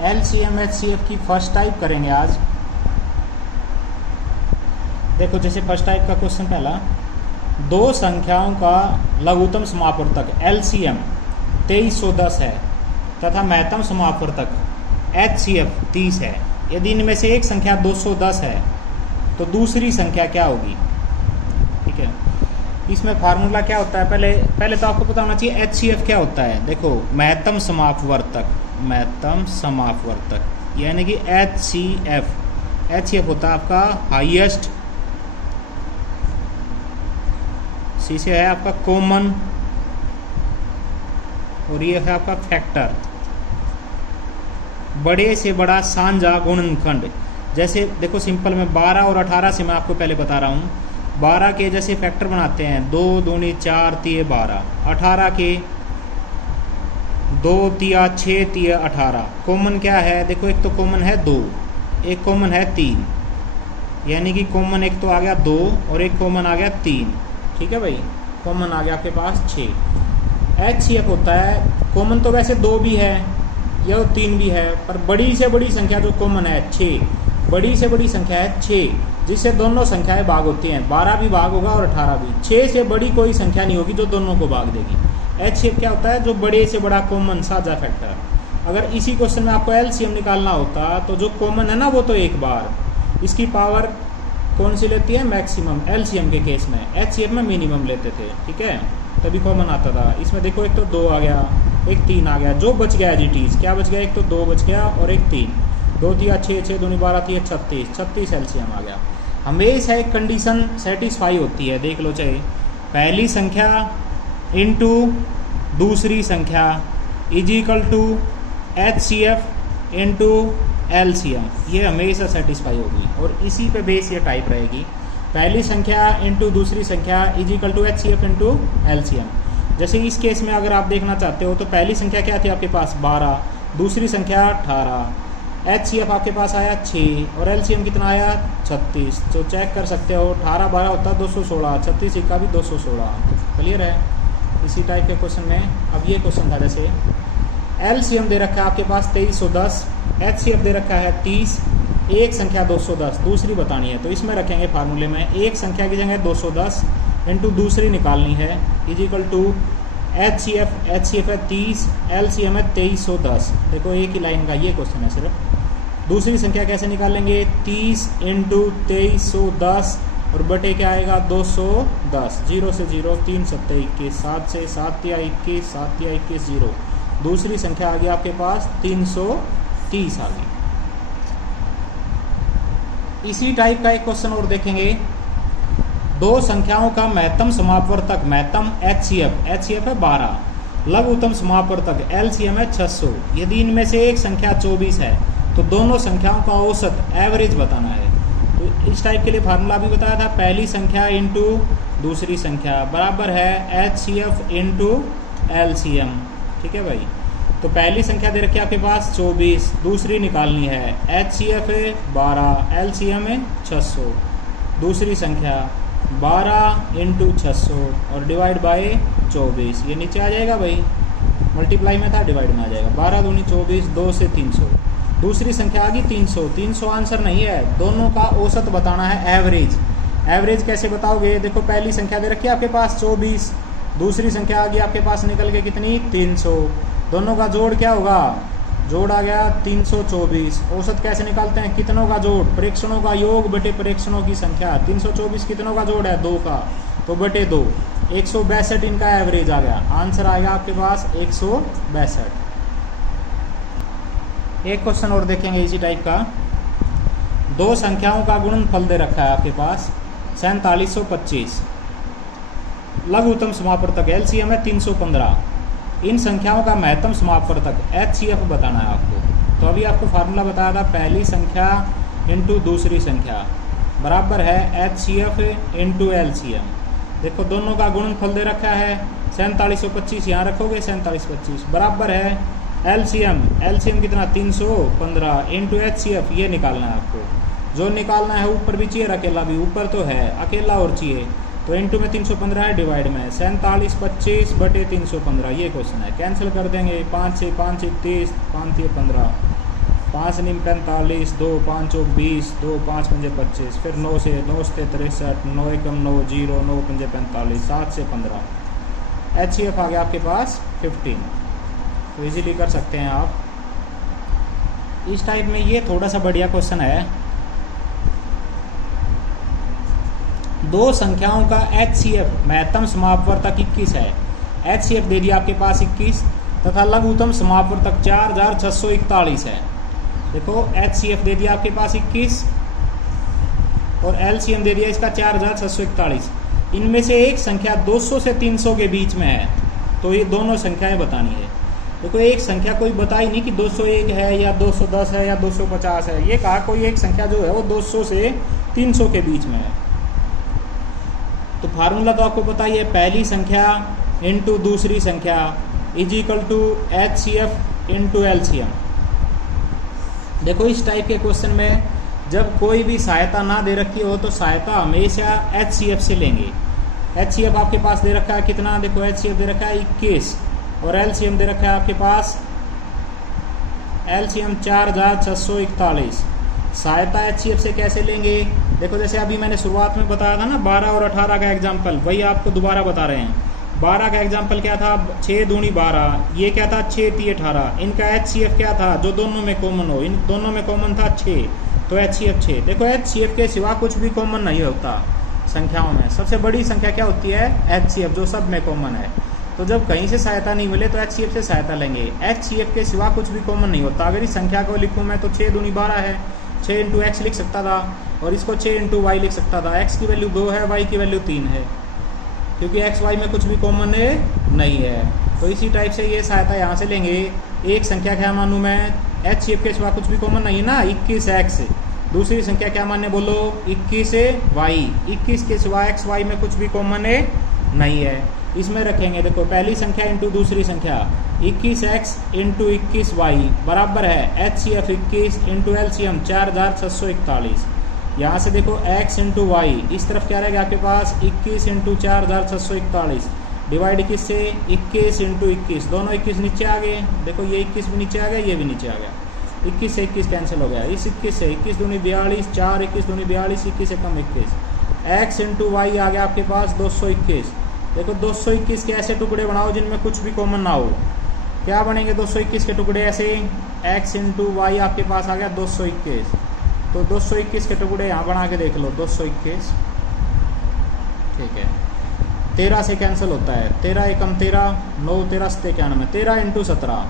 LCM HCF की first type करेंगे आज। देखो जैसे फर्स्ट टाइप का क्वेश्चन पहला, दो संख्याओं का लघुत्तम समापवर्तक LCM 2310 है तथा महत्तम समापवर्तक HCF 30 है। यदि इनमें से एक संख्या 210 है तो दूसरी संख्या क्या होगी। ठीक है, इसमें फार्मूला क्या होता है, पहले तो आपको पता होना चाहिए HCF क्या होता है। देखो महत्तम समापवर्तक, महत्तम समापवर्तक यानी कि HCF होता है आपका हाईएस्ट, सी से है आपका कॉमन, और ये है आपका फैक्टर, बड़े से बड़ा साझा गुणनखंड। जैसे देखो सिंपल में 12 और 18 से मैं आपको पहले बता रहा हूँ, 12 के जैसे फैक्टर बनाते हैं 2 दूनी 4 तिये 12, 18 के 2 तिया 6 तिये 18। कॉमन क्या है, देखो एक तो कॉमन है 2, एक कॉमन है 3, यानी कि कॉमन एक तो आ गया 2 और एक कॉमन आ गया 3। ठीक है भाई, कॉमन आ गया आपके पास 6। HCF होता है, कॉमन तो वैसे 2 भी है या 3 भी है, पर बड़ी से बड़ी संख्या जो कॉमन है 6, बड़ी से बड़ी संख्या है 6, जिससे दोनों संख्याएं भाग होती हैं। 12 भी भाग होगा और 18 भी। 6 से बड़ी कोई संख्या नहीं होगी जो दोनों को भाग देगी। HCF क्या होता है, जो बड़े से बड़ा कॉमन साझा फैक्टर। अगर इसी क्वेश्चन में आपको LCM निकालना होता तो जो कॉमन है ना वो तो एक बार, इसकी पावर कौन सी लेती है, मैक्सिमम। LCM के केस में, HCF में मिनिमम लेते थे। ठीक है, तभी कॉमन आता था। इसमें देखो एक तो 2 आ गया, एक 3 आ गया, जो बच गया जीटीज क्या बच गया, एक तो 2 बच गया और एक 3। 2 तिया 6, 6 दूनी 12 तिया 36, 36 LCM आ गया। हमेशा एक कंडीशन सेटिस्फाई होती है, देख लो, चाहे पहली संख्या इनटू दूसरी संख्या is equal to HCF into LCM, ये हमेशा सेटिस्फाई होगी और इसी पे बेस ये टाइप रहेगी। पहली संख्या इनटू दूसरी संख्या is equal to HCF into LCM। जैसे इस केस में अगर आप देखना चाहते हो तो पहली संख्या क्या थी आपके पास 12, दूसरी संख्या 18, HCF आपके पास आया 6 और LCM कितना आया 36। तो चेक कर सकते हो, 18 12 होता है 216, 36 इक्का भी 216। क्लियर है। इसी टाइप के क्वेश्चन में अब ये क्वेश्चन था, जैसे LCM दे रखा है आपके पास 2310, HCF दे रखा है 30, एक संख्या 210 दूसरी बतानी है। तो इसमें रखेंगे फार्मूले में, एक संख्या की जगह 210 इंटू दूसरी निकालनी है इज इक्वल टू HCF है 30, LCM है 2310। देखो एक ही लाइन का ये क्वेश्चन है सिर्फ। दूसरी संख्या कैसे निकालेंगे, 30 इंटू 2310 और बटे क्या आएगा 210, 0 से 0 3 7 21, 7 से 7 या 21, 7 या 21 0। दूसरी संख्या आ गई आपके पास 330 आ गई। इसी टाइप का एक क्वेश्चन और देखेंगे, दो संख्याओं का महत्तम समापवर्तक, महत्तम HCF है 12, लघुत्तम समापवर्तक LCM है 600। यदि इनमें से एक संख्या 24 है तो दोनों संख्याओं का औसत एवरेज बताना है। तो इस टाइप के लिए फार्मूला भी बताया था, पहली संख्या इंटू दूसरी संख्या बराबर है HCF इंटू LCM। ठीक है भाई, तो पहली संख्या दे रखी है आपके पास 24, दूसरी निकालनी है, HCF है 12, LCM है 600। दूसरी संख्या 12 इंटू 600 और डिवाइड बाय 24, ये नीचे आ जाएगा भाई, मल्टीप्लाई में था डिवाइड में आ जाएगा। 12 दूनी 24, 2 से 300। दूसरी संख्या आ गई 300, 300 आंसर नहीं है, दोनों का औसत बताना है, एवरेज। एवरेज कैसे बताओगे, देखो पहली संख्या दे रखी है आपके पास 24, दूसरी संख्या आ गई आपके पास निकल के कितनी 300, दोनों का जोड़ क्या होगा, जोड़ आ गया 324। औसत कैसे निकालते हैं, कितनों का जोड़, प्रेक्षणों का योग बटे प्रेक्षणों की संख्या। 324 कितनों का जोड़ है 2 का, तो बटे 2, 162 इनका एवरेज आ गया। आंसर आएगा आपके पास 162। एक क्वेश्चन और देखेंगे इसी टाइप का, दो संख्याओं का गुणनफल दे रखा है आपके पास 4725, लघुत्तम समापवर्तक LCM है 315। इन संख्याओं का महत्तम समापवर्तक HCF बताना है आपको। तो अभी आपको फार्मूला बताया था, पहली संख्या इंटू दूसरी संख्या बराबर है HCF इंटू LCM। देखो दोनों का गुणनफल दे रखा है 4725, यहाँ रखोगे 4725 बराबर है LCM कितना 315 इंटू HCF, ये निकालना है आपको। जो निकालना है ऊपर भी चाहिए अकेला भी, ऊपर तो है अकेला और चाहिए, तो इंटू में 315 है, डिवाइड में 4725 बटे 315, ये क्वेश्चन है। कैंसिल कर देंगे, 5 से 5 30, 5 3 15, 5 निम 45, 2 5 चौक 20, 2 5 पंजे 25, फिर 9 से 63, 9 एकम 9 0, 9 पंजे 45, 7 से 15। HCF आ गया आपके पास 15। तो इजीली कर सकते हैं आप। इस टाइप में ये थोड़ा सा बढ़िया क्वेश्चन है। दो संख्याओं का HCF महत्तम समापवर्तक 21 है। HCF दे दिया आपके पास 21 तथा लघुत्तम समापवर्तक 4641 है। देखो HCF दे दिया आपके पास 21 और LCM दे दिया इसका 4641। इनमें से एक संख्या 200 से 300 के बीच में है, तो ये दोनों संख्याएं बतानी है। देखो एक संख्या कोई बताई नहीं कि 201 है या 210 है या 250 है, ये कहा कोई एक संख्या जो है वो 200 से 300 के बीच में है। तो फार्मूला तो आपको पता ही है, पहली संख्या इंटू दूसरी संख्या is equal to HCF into LCM। देखो इस टाइप के क्वेश्चन में जब कोई भी सहायता ना दे रखी हो तो सहायता हमेशा HCF से लेंगे। HCF आपके पास दे रखा है कितना, देखो HCF दे रखा है 21 और LCM दे रखा है आपके पास LCM 4641। सहायता HCF से कैसे लेंगे, देखो जैसे अभी मैंने शुरुआत में बताया था ना 12 और 18 का एग्जाम्पल, वही आपको दोबारा बता रहे हैं। 12 का एग्जाम्पल क्या था, 6 दूनी 12, ये क्या था 6 × 18। इनका HCF क्या था जो दोनों में कॉमन हो, इन दोनों में कॉमन था 6, तो HCF 6। देखो HCF के सिवा कुछ भी कॉमन नहीं होता संख्याओं में। सबसे बड़ी संख्या क्या होती है, HCF, जो सब में कॉमन है। तो जब कहीं से सहायता नहीं मिले तो HCF से सहायता लेंगे। HCF के सिवा कुछ भी कॉमन नहीं होता। अगर इस संख्या को लिखूँ मैं तो 6 दूनी 12 है, 6 × X लिख सकता था और इसको 6 × Y लिख सकता था। X की वैल्यू 2 है, Y की वैल्यू 3 है, क्योंकि X Y में कुछ भी कॉमन नहीं है। तो इसी टाइप से ये सहायता यहाँ से लेंगे। एक संख्या क्या मानूँ मैं, HCF के सिवा कुछ भी कॉमन नहीं है ना, 21X। दूसरी संख्या क्या मानने बोलो, 21Y। 21 के सिवा X Y में कुछ भी कॉमन नहीं है, इसमें रखेंगे। देखो पहली संख्या इंटू दूसरी संख्या 21X इंटू 21Y बराबर है HCF 21 इंटू LCM 4641। यहाँ से देखो x इंटू वाई, इस तरफ क्या रहेगा आपके पास 21 इंटू 4641 डिवाइड किससे 21 इंटू 21, दोनों 21 नीचे आ गए। देखो ये 21 भी नीचे आ गया, ये भी नीचे आ गया, 21 से 21 कैंसिल हो गया। इस 21 से 21 दूनी 42, 4 21 दूनी 42, 21 से कम 21। x इंटू वाई आ गया आपके पास 221। देखो 221 के ऐसे टुकड़े बनाओ जिनमें कुछ भी कॉमन ना हो। क्या बनेंगे 221 के टुकड़े ऐसे, x इंटू वाई आपके पास आ गया 221। तो 221 के टुकड़े यहाँ बना के देख लो, 221 ठीक है। 13 से कैंसिल होता है, 13 एकम 13, 9 13 91, 13 इंटू 17।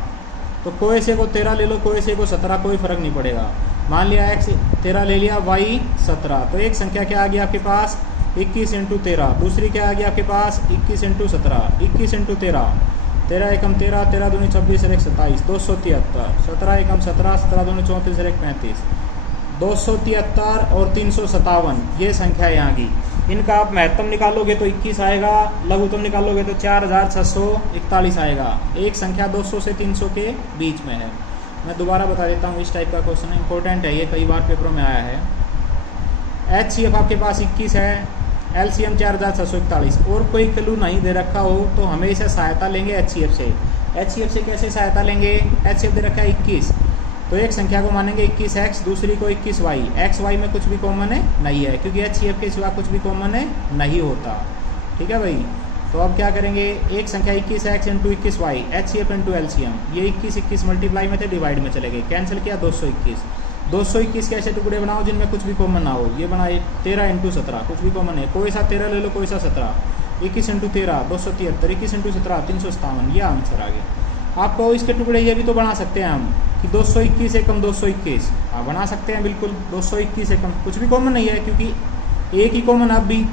तो कोई से को 13 ले लो, कोई से को 17, कोई फर्क नहीं पड़ेगा। मान लिया x 13 ले लिया, y 17। तो एक संख्या क्या आ गई आपके पास 21 इंटू 13, दूसरी क्या आ गई आपके पास 21 इंटू 17, 21 इंटू 13, 13 एकम 13, 13 दूनी 26 और 1 27, 273, 17 एकम 17, 17 दूनी 34 और 1 35, 273 और 357 ये संख्या यहाँ की। इनका आप महत्तम निकालोगे तो 21 आएगा, लघुत्तम निकालोगे तो 4641 आएगा। एक संख्या 200 से 300 के बीच में है। मैं दोबारा बता देता हूँ, इस टाइप का क्वेश्चन इंपॉर्टेंट है, ये कई बार पेपरों में आया है। HCF आपके पास 21 है, LCM 4641 और कोई क्लू नहीं दे रखा हो तो हमेशा सहायता लेंगे HCF से। HCF से कैसे सहायता लेंगे, HCF दे रखा है 21, तो एक संख्या को मानेंगे 21x, दूसरी को 21y। x y में कुछ भी कॉमन नहीं है, क्योंकि HCF के सिवा कुछ भी कॉमन नहीं होता। ठीक है भाई। तो अब क्या करेंगे, एक संख्या 21x into 21y, HCF into LCM, ये 21 मल्टीप्लाई में थे, डिवाइड में चले गए, कैंसिल किया 221। 221 के ऐसे टुकड़े बनाओ जिनमें कुछ भी कॉमन ना हो। ये बनाए 13 इंटू 17, कुछ भी कॉमन है, कोई सा 13 ले लो, कोई सा 17, 21 इंटू 13 273, 21 इंटू 17 357, ये आंसर आ गया। आपको इसके टुकड़े ये भी तो बना सकते हैं हम कि 221 से कम 221, हाँ बना सकते हैं बिल्कुल। 221 से कम कुछ भी कॉमन नहीं है, क्योंकि एक ही कॉमन अब भी।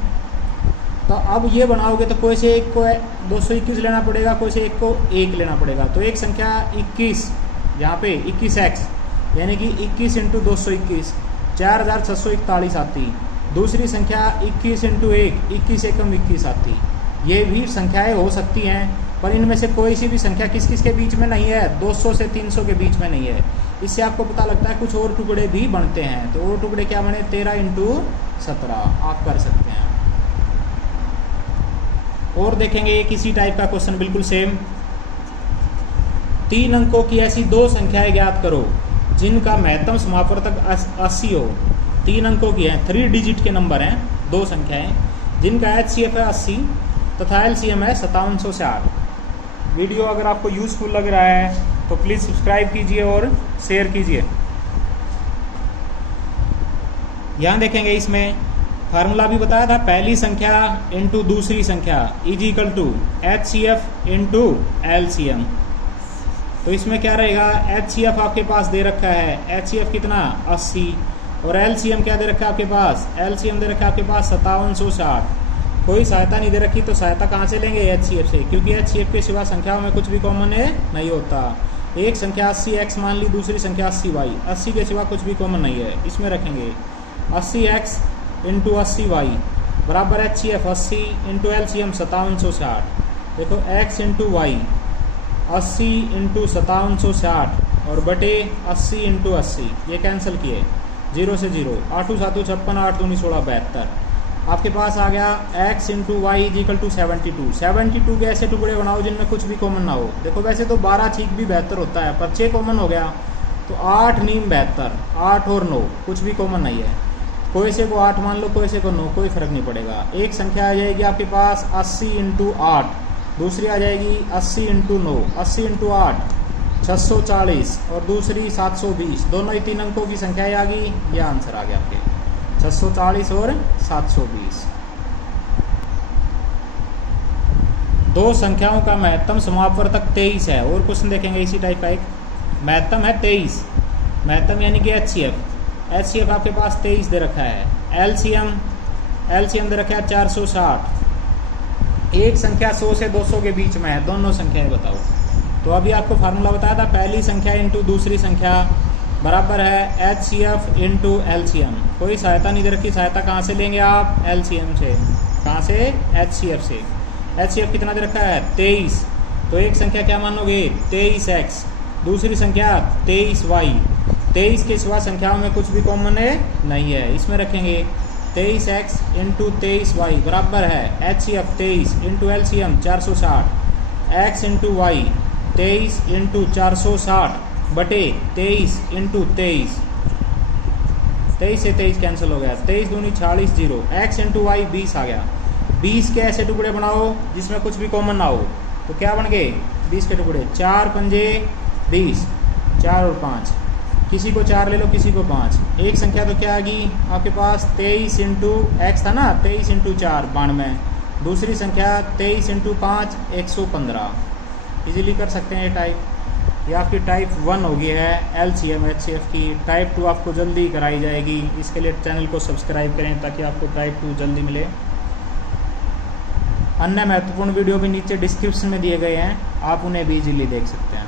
तो अब ये बनाओगे तो कोई से एक को 221 लेना पड़ेगा, कोई से एक को 1 लेना पड़ेगा। तो एक संख्या 21 यहाँ पे 21x यानी कि 21 इंटू 221 4641 आती। दूसरी संख्या 21 इंटू 1 21 एकम 21 आती। ये भी संख्याएं हो सकती हैं, पर इनमें से कोई सी भी संख्या किस किस के बीच में नहीं है, 200 से 300 के बीच में नहीं है। इससे आपको पता लगता है कुछ और टुकड़े भी बनते हैं। तो वो टुकड़े क्या बने, 13 इंटू 17 आप कर सकते हैं। और देखेंगे ये किसी टाइप का क्वेश्चन बिल्कुल सेम। 3 अंकों की ऐसी 2 संख्याएं ज्ञात करो जिनका महत्तम समापवर्तक 80 हो, 3 अंकों की है, 3 डिजिट के नंबर हैं, 2 संख्याएं, जिनका HCF है 80 तथा LCM है 5760। वीडियो अगर आपको यूज़फुल लग रहा है तो प्लीज़ सब्सक्राइब कीजिए और शेयर कीजिए। यहाँ देखेंगे इसमें फार्मूला भी बताया था, पहली संख्या इंटू दूसरी संख्या is equal to HCF into LCM। तो इसमें क्या रहेगा, HCF आपके पास दे रखा है, HCF कितना 80, और LCM क्या दे रखा है आपके पास, LCM दे रखा है आपके पास 5760। कोई सहायता नहीं दे रखी तो सहायता कहाँ से लेंगे, HCF से, क्योंकि HCF के सिवा संख्याओं में कुछ भी कॉमन नहीं होता। एक संख्या 80x मान ली, दूसरी संख्या 80y, 80 के सिवा कुछ भी कॉमन नहीं है, इसमें रखेंगे 80x इंटू 80y बराबर HCF 80 इंटू LCM 5760। देखो x इंटू वाई 80 इंटू 5760 और बटे 80 इंटू 80, ये कैंसिल किए, 0 से 0, 8 7 56, 8 2 16 72। आपके पास आ गया x into y is equal to 72। 72 के ऐसे टुकड़े बनाओ जिनमें कुछ भी कॉमन ना हो। देखो वैसे तो 12 ठीक भी 72 होता है, पर 6 कॉमन हो गया तो 8 नीम 72, 8 और 9 कुछ भी कॉमन नहीं है। कोई से को 8 मान लो, कोई से को 9, कोई फर्क नहीं पड़ेगा। एक संख्या आ जाएगी आपके पास 80 इंटू 8, दूसरी आ जाएगी 80 इंटू 9, 80 इंटू 8 640 और दूसरी 720। दोनों ही 3 अंकों की संख्याएं आ गई, यह आंसर आ गया आपके 640 और 720। दो संख्याओं का महत्तम समापवर्तक 23 है। और क्वेश्चन देखेंगे इसी टाइप का एक, महत्तम है 23, महत्तम यानी कि HCF आपके पास 23 दे रखा है। LCM दे रखा है 460। एक संख्या 100 से 200 के बीच में है, दोनों संख्याएं बताओ। तो अभी आपको फार्मूला बताया था, पहली संख्या इंटू दूसरी संख्या बराबर है HCF इंटू LCM। कोई सहायता नहीं दे रखी, सहायता कहाँ से लेंगे आप, LCM से। कहाँ से, HCF से। HCF कितना दे रखा है 23, तो एक संख्या क्या मानोगे 23x, दूसरी संख्या 23y। 23 के सिवा संख्याओं में कुछ भी कॉमन नहीं है, इसमें रखेंगे 23x इंटू 23y बराबर है HCF 23 into LCM 460, x into y 23 into 460 बटे 23 इंटू 23, 23 से 23 कैंसिल हो गया, 23 दूनी 40, 0, x इंटू वाई 20 आ गया। 20 के ऐसे टुकड़े बनाओ जिसमें कुछ भी कॉमन ना हो, तो क्या बन गए 20 के टुकड़े, 4 पंजे 20, 4 और 5, किसी को 4 ले लो, किसी को 5। एक संख्या तो क्या आ गई आपके पास 23 इंटू एक्स था ना, 23 इंटू 4 92, दूसरी संख्या 23 इंटू 5 115। इजीली कर सकते हैं ये टाइप। ये आपकी टाइप 1 हो गई है LCM HCF की। टाइप 2 आपको जल्दी कराई जाएगी, इसके लिए चैनल को सब्सक्राइब करें ताकि आपको टाइप 2 जल्दी मिले। अन्य महत्वपूर्ण वीडियो भी नीचे डिस्क्रिप्शन में दिए गए हैं, आप उन्हें भी इजीली देख सकते हैं।